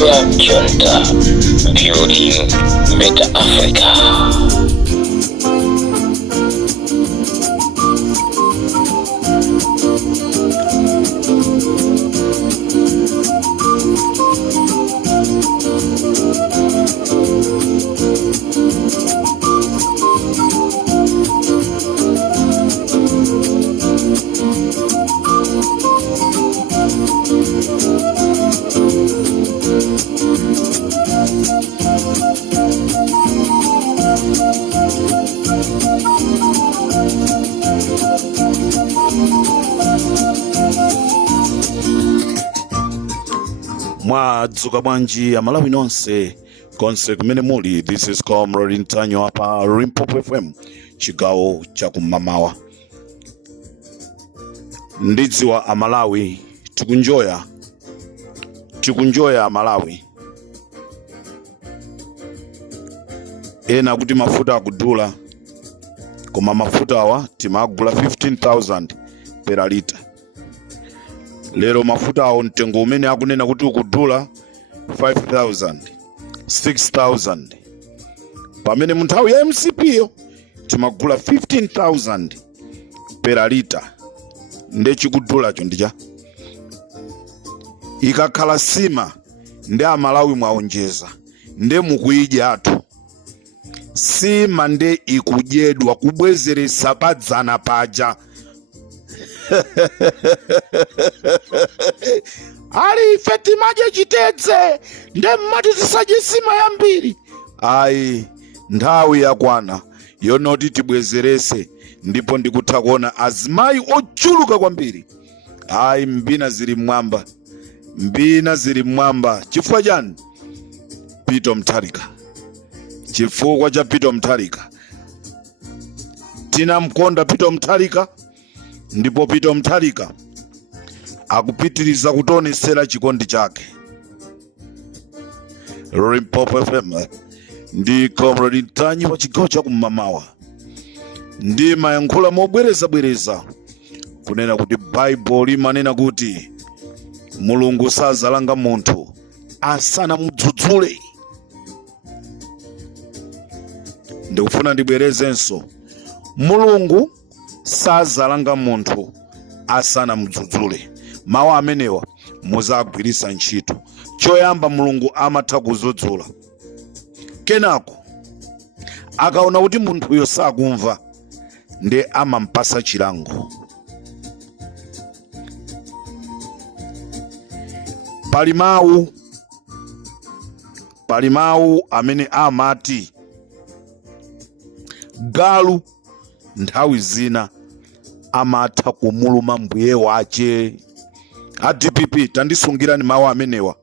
Club Junta, building Meta Africa. Mwadzuka bwanji Amalawi nonse konse kumene muli. This is Comrade Ntanyo hapa Limpopo FM chigawo cha kumamawa. Ndidziwa Amalawi tikunjoya Amalawi. Ena kuti mafuta akudula, koma mafuta awa timagula 15,000 per liter. Lero mafuta awo mtengo umene akunena kuti ukudula 5,000, 6,000. Pamene munthawi ya MCP yo timagula 15,000 per liter. Nde chikudulacho ndicha. Ikakhala sima nde Amalawi mwaonjeza, nde mukuidya atu. Sima nde ikudyedwa kubwezeresa padzana paja. Ali ife timadye chitedze nde mmati tisadye sima yambiri. Ayi, nthawi yakwana yonoti tibwezerese, ndipo ndikutha kuona azimayi ochuluka kwambiri. Ayi, mbina zili mmwamba. Chifukwa chani? Peter Mutharika. Chifukwa cha Peter Mutharika. Tinamkonda Peter Mutharika, ndipo Peter Mutharika akupitiriza kutionesera chikondi chake. Limpopo FM ndi Comrade Ntanyo wa chigawo cha kumamawa. Ndi mayankhula mobwereza kunena kuti Bible limanena kuti Mulungu sazalanga munthu asana mudzudzule. Ndikufuna ndibwerezenso, Mulungu sazalanga munthu asana mudzudzule. Mawu amenewa muzagwirisa ntchito. Choyamba, Mulungu amatha kudzudzula. Kenako akaona kuti munthuyo sakumva, nde amampasa chilango. Pali mawu amene amati galu nthawi zina amatha kumuluma mbuye wache. ADPP tandisungirani mawu amenewa.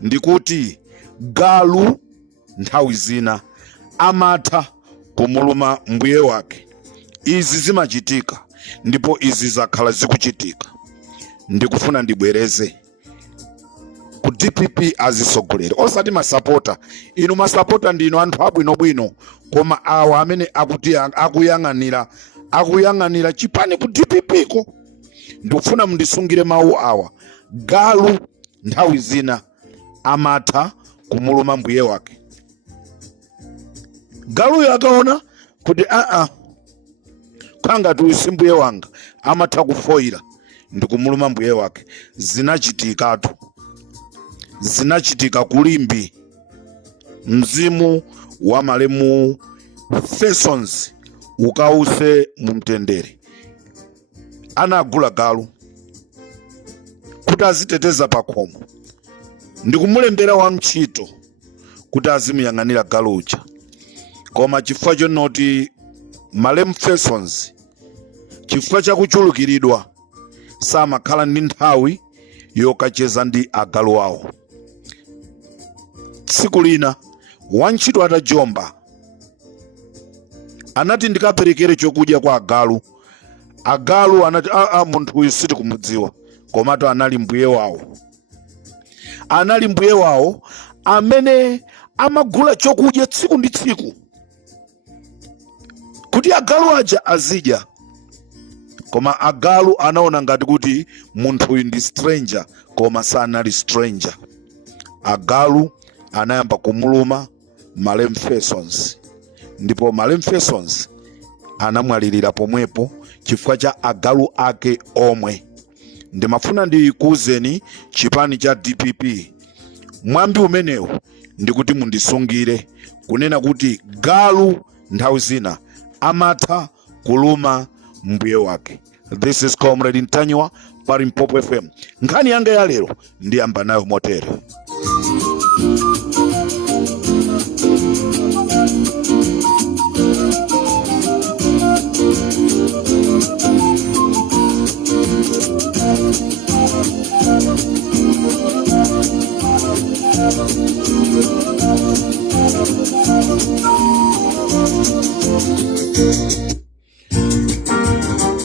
Ndikuti galu nthawi zina amatha kumuluma mbuye wake. Izi zimachitika, ndipo izi zakhala zikuchitika. Ndikufuna ndibwereze ku DPP azisogolera, osati masapota. Inu masapota ndino anthu abwinobwino, koma awa amene akuti akuyang'anira chipani ku DPP ko. Ndikufuna mundisungire mawu awa. Galu nthawi zina amatha kumuluma mbuye wake. Galuyo akaona kuti kanga tuisi mbuye wanga amatha kufoira, ndikumuluma mbuye wake. Zinachitika kulimbi. Mzimu wa malemu Fesons ukause mumtendere. Anagula galu kuti aziteteza pakhomo. Ndikumulembera wa mchito kuti azimuyang'anira galu uja. Koma chifukwa chonoti malemu Fesons, chifukwa chakuchulukiridwa, samakhala ndi nthawi yokacheza ndi agalu awo. Tsiku lina wantchito atajomba anati ndikaperekere chokudya kwa agalu. Agalu anati munthu uyu sitikumudziwa, komatu anali mbuye wawo amene amagula chokudya tsiku ndi tsiku kuti agalu aja azidya. Koma agalu anaona ngati kuti munthu uyu ndi stranger, koma sanali stranger. agalu anayamba kumuluma Malem Fesons, ndipo Malem Fesons anamwalirira pomwepo chifukwa cha agalu ake omwe. Ndimafuna ndikuuzeni chipani cha DPP, mwambi umenewu ndikuti mundisungire kunena kuti galu nthawi zina amatha kuluma mbuye wake. This is Comrade Ntanywa pa Limpopo FM. Nkhani yanga ya lero ndiyamba nayo motere.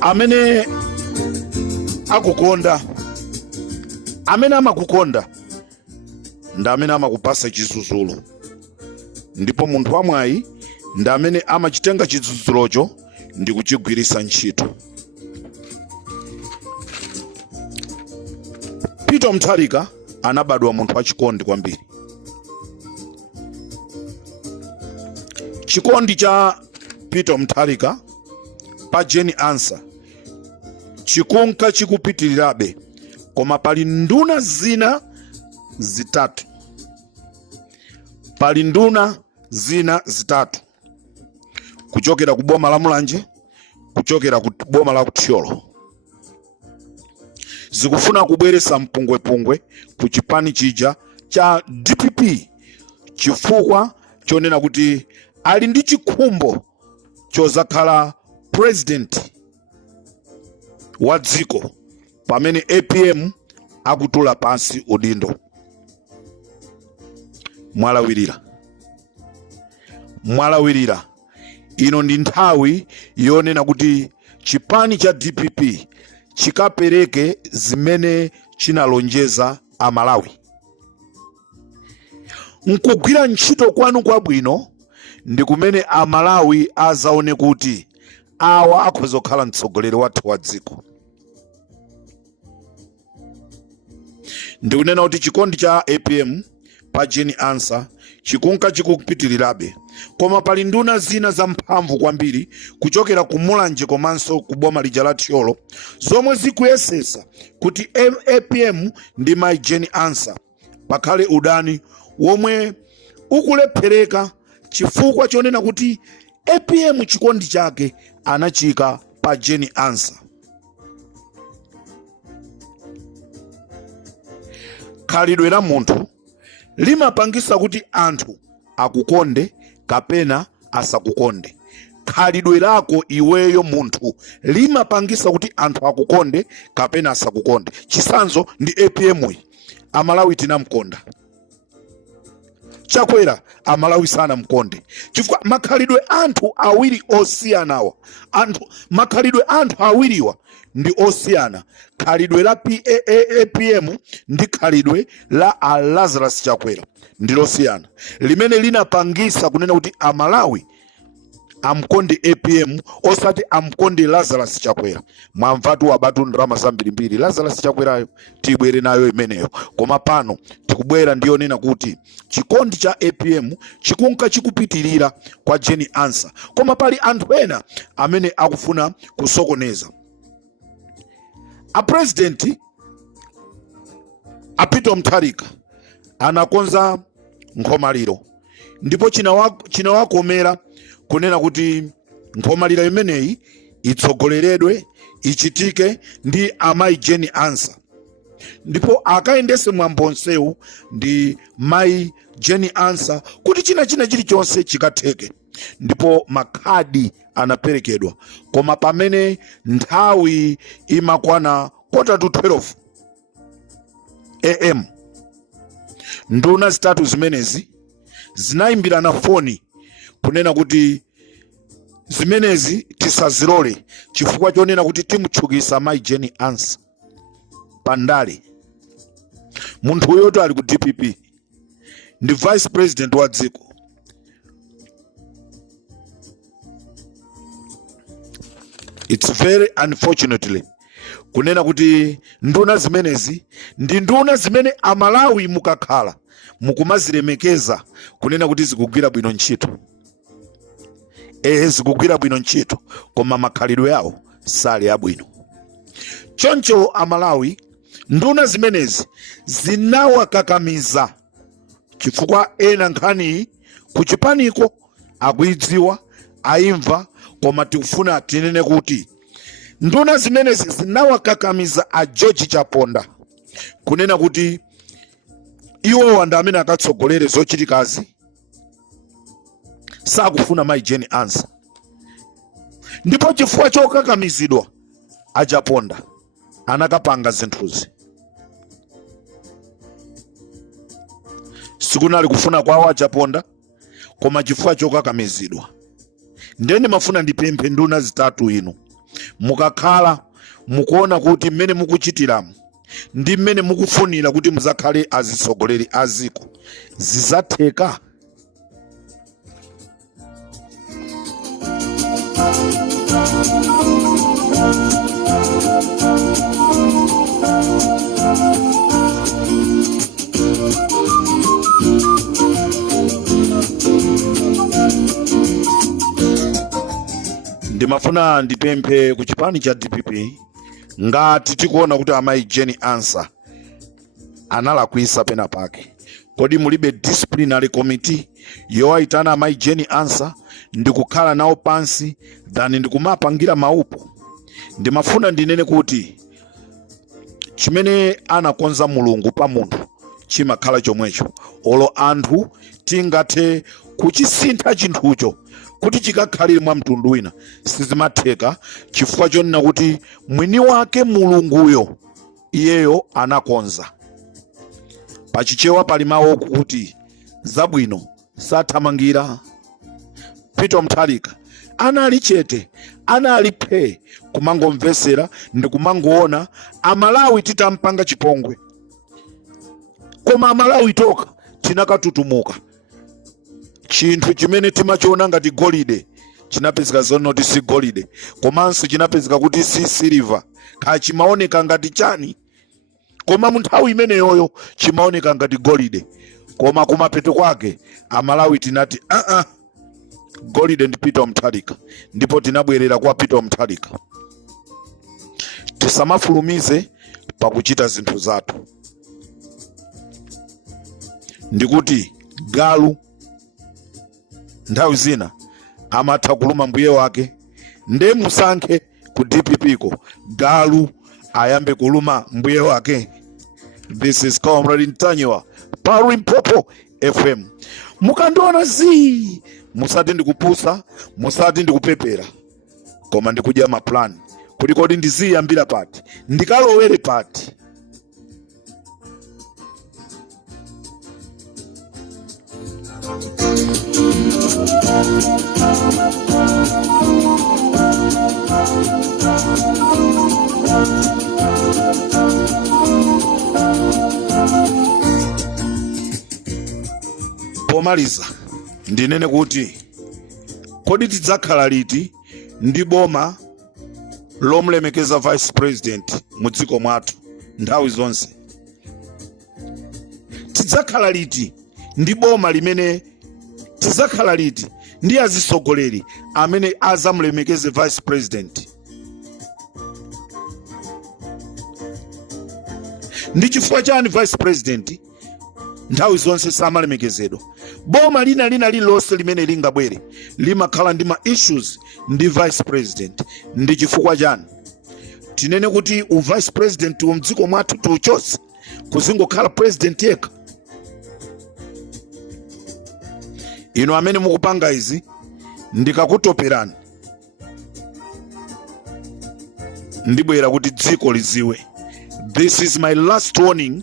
Amene akukonda, amene amakukonda ndi amene amakupasa chizunzulo, ndipo munthu wamwayi ndi amene amachitenga chizunzulocho ndi kuchigwiritsa ntchito. Peter Mutharika anabadwa munthu wachikondi kwambiri. Chikondi cha Peter Mutharika pa Jeni Ansah chikunka chikupitirirabe, koma pali nduna zina zitatu. Pali nduna zina zitatu kuchokera ku boma la Mulanje, kuchokera ku boma la Kuthyolo, zikufuna kubweretsa mpungwepungwe ku chipani chija cha DPP chifukwa chonena kuti ali ndi chikhumbo chozakhala president wa dziko pamene APM akutula pansi udindo. Mwalawirira ino ndi nthawi yonena kuti chipani cha DPP chikapereke zimene chinalonjeza Amalawi. Nkugwira ntchito kwanu kwabwino ndi kumene Amalawi azaone kuti awa akhoza kukhala mtsogoleri wathu wa dziko. Ndikunena kuti chikondi cha APM pa Jeni Ansah chikunka chikupitirirabe, koma pali nduna zina za mphamvu kwambiri kuchokera ku Mulanje komanso ku boma lija la Thyolo zomwe zikuyesesa kuti APM ndi mai Jeni Ansah pakhale udani womwe ukulephereka chifukwa chonena kuti APM chikondi chake anachika pa Jeni Ansah. Khalidwe la munthu limapangisa kuti anthu akukonde kapena asakukonde. Khalidwe lako iweyo munthu limapangisa kuti anthu akukonde kapena asakukonde. Chisanzo ndi APM. Amalawi tinamkonda, Chakwera Amalawi sana mkonde chifukwa makhalidwe anthu awiri osiyanawa. Makhalidwe anthu awiriwa ndi osiyana. Khalidwe la APM ndi khalidwe la Lazarus Chakwera ndi losiyana, limene linapangisa kunena kuti Amalawi amkonde APM osati amkonde Lazarus Chakwera. Mwamvatu wabatu ndrama zambirimbiri. Lazarus Chakwerayo tibwere nayo imeneyo, koma pano tikubwera ndiyo nena kuti chikondi cha APM chikunka chikupitirira kwa Jeni Ansah, koma pali anthu ena amene akufuna kusokoneza. A president a Peter Mutharika anakonza nkhomaliro, ndipo chinawakomera kunena kuti nkhomaliro imeneyi itsogoleredwe ichitike ndi amayi Jeni Ansah, ndipo akayendese mwambonsewu ndi mayi Jeni Ansah kuti china chilichonse chikatheke. Ndipo makhadi anaperekedwa, koma pamene nthawi imakwana 11:45 AM nduna zitatu zimenezi zinayimbirana foni kunena kuti zimenezi tisazilole chifukwa chonena kuti timutchukisa mayi Jeni Ansah pandale. Munthu uyoto ali ku DPP ndi vice president wa dziko. It's very unfortunately kunena kuti nduna zimenezi ndi nduna zimene Amalawi mukakhala mukumazilemekeza kunena kuti zikugwira bwino ntchito. Zikugwira bwino ntchito koma makhalidwe yawo sali abwino. Choncho Amalawi nduna zimenezi zinawakakamiza chifukwa ena nkhani kuchipaniko akuidziwa aimva, koma tikufuna tinene kuti nduna zimenezi zinawakakamiza a George Chaponda kunena kuti iwo ndi amene akatsogolere zochitikazi, sakufuna Mai Jeni Ansa. Ndipo chifukwa chokakamizidwa a Chaponda anakapanga zinthuzi. Sikunali kufuna kwawo a Chaponda, koma chifukwa chokakamizidwa. Ndeni mafuna ndipemphe nduna zitatu inu, mukakhala mukuona kuti mmene mukuchitiramu ndi mmene mukufunira kuti muzakhale azitsogoleri aziko zizatheka. Ndimafuna ndipemphe ku chipani cha DPP, ngati tikuona kuti Mai Jeni Ansa analakwisa pena pake, kodi mulibe disciplinary committee yowaitana Mai Jeni Ansa ndikukhala nawo pansi dhani ndikumapangira maupo? Ndimafuna ndinene kuti chimene anakonza Mulungu pa munthu chimakhala chomwecho. Olo anthu tingathe kuchisintha chinthucho kuti chikakhalire mwa mtundu wina sizimatheka, chifukwa chonena kuti mwini wake Mulunguyo iyeyo anakonza. Pachichewa pali mawu kuti zabwino sathamangira. Peter Mutharika anali chete, anali phe kumangomvesera ndi kumangoona Amalawi titampanga chipongwe, koma Amalawi toka tinakatutumuka. Chinthu chimene timachiona ngati golide chinapezeka zonoti si golide, komanso chinapezeka kuti si silver, kaya chimaoneka ngati chani, koma munthawi imeneyoyo chimaoneka ngati golide. Koma kumapeto kwake Amalawi tinati golide ndi Peter Mutharika, ndipo tinabwerera kwa Peter Mutharika. Tisamafulumize pakuchita zinthu zathu. Ndikuti galu nthawi zina amatha kuluma mbuye wake, nde musankhe ku DPP ko galu ayambe kuluma mbuye wake. This is Comrade Ntanyiwa pa Limpopo FM. Mukandiona musati ndikupusa, musati ndikupepera, koma ndikudya maplan kuti kodi ndiziyambira pati, ndikalowere pati. Pomaliza ndinene kuti kodi tidzakhala liti ndi boma lomlemekeza vice president mu dziko mwathu nthawi zonse? Tidzakhala liti ndi boma limene, tidzakhala liti ndi azitsogoleri amene azamulemekeze vice president? Ndi chifukwa chani vice president nthawi zonse samalemekezedwa? Boma lina lililonse limene lingabwere limakhala ndi ma issues ndi vice president. Ndi chifukwa chani? Tinene kuti u vice president wa mdziko mwathu tuchose kuzingokhala president yekha? Ino amene mukupanga izi ndikakutoperani, ndibwera kuti dziko liziwe. This is my last warning.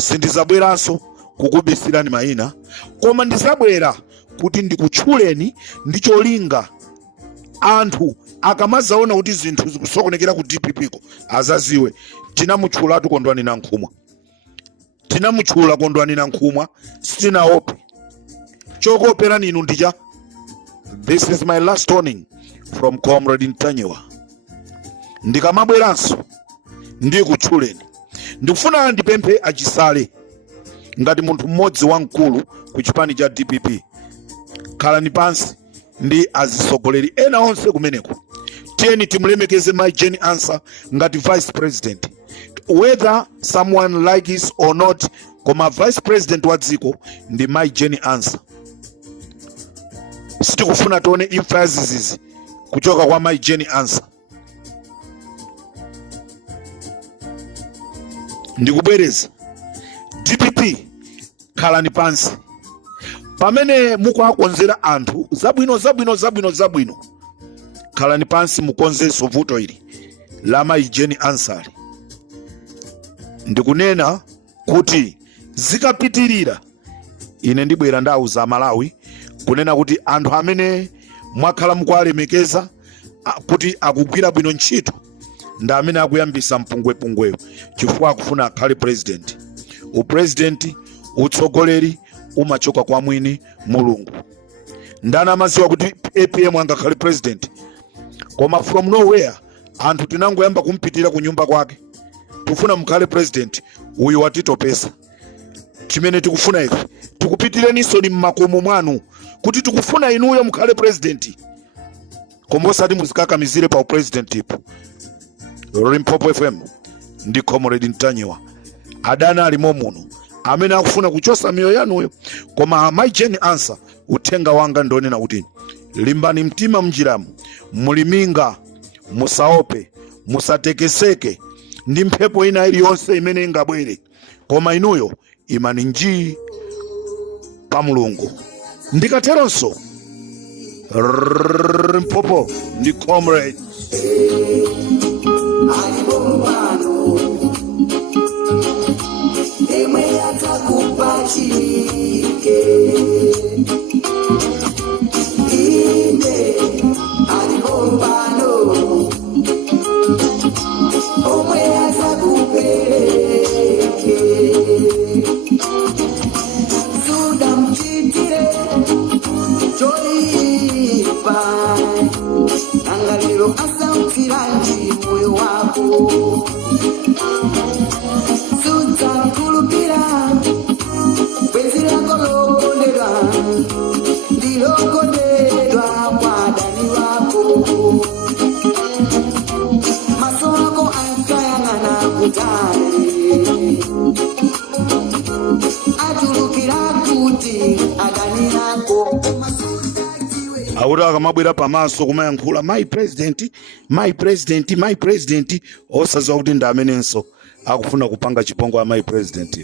Sindizabweranso kukubisirani mayina, koma ndizabwera kuti ndikutchuleni ndi cholinga anthu akamazaona kuti zinthu zikusokonekera ku DPP ko azaziwe. Tinamutchulatu Kondwani Nankhumwa, tinamutchula Kondwani Nankhumwa, sitinaope chokoperani inu ndija. This is my last warning from Comrade Ntanyiwa. Ndikamabweranso ndi kutchuleni. Ndikufuna ndipemphe achisale ngati munthu mmodzi wamkulu ku chipani cha DPP. Khalani pansi ndi azisogoleri ena onse kumeneko. Tiyeni timulemekeze my Jeni Ansah ngati vice president. Whether someone likes or not, koma vice president wa dziko ndi my Jeni Ansah. Sitikufuna tione emphasis kuchoka kwa my Jeni Ansah. Ndikubwereza DPP, khalani pansi pamene mukuakonzera anthu zabwino. Khalani pansi mukonzenso vuto ili la my Jeni Ansah. Ndikunena kuti zikapitirira ine ndibwera ndauza Malawi kunena kuti anthu amene mwakhala mukualemekeza kuti akugwira bwino ntchito ndi amene akuyambisa mpungwepungweyo chifukwa akufuna akhale president. Upresident, utsogoleri umachoka kwa mwini Mulungu. Ndani amaziwa kuti APM angakhale president, koma from nowhere anthu tinangoyamba kumpitira ku nyumba kwake. Tufuna mukhale president, uyu watitopesa. Chimene tikufuna ife tikupitireniso ni mmakomo mwanu kuti tikufuna inuyo mukhale president, koma osati muzikakamizire pa president ipo. Limpopo FM ndi Comrade Ntanyiwa adana alimo muno amene akufuna kuchosa miyoyo yanuyo. Koma my Jeni Ansah, uthenga wanga ndonena kuti limbani mtima mjiramu, muliminga, musaope, musatekeseke ndi mphepo ina iliyonse imene ingabwere, koma inuyo imani njii pa Mulungu. Ndikateronso Limpopo ndi Comrade alibombano emwe atakupachike inde alibombano omwe atakupeleke suda mchitire choipa angaliro asaukiranji moyo wako suta kulupira penzi lako lokondedwa ndilokondedwa kwa dani wako maso wako ankayang'ana kutali atulukira kuti adani lako aura akamabwera pamaso kumayankhula my president osaziwa kuti ndi amenenso akufuna kupanga chipongo ya my president.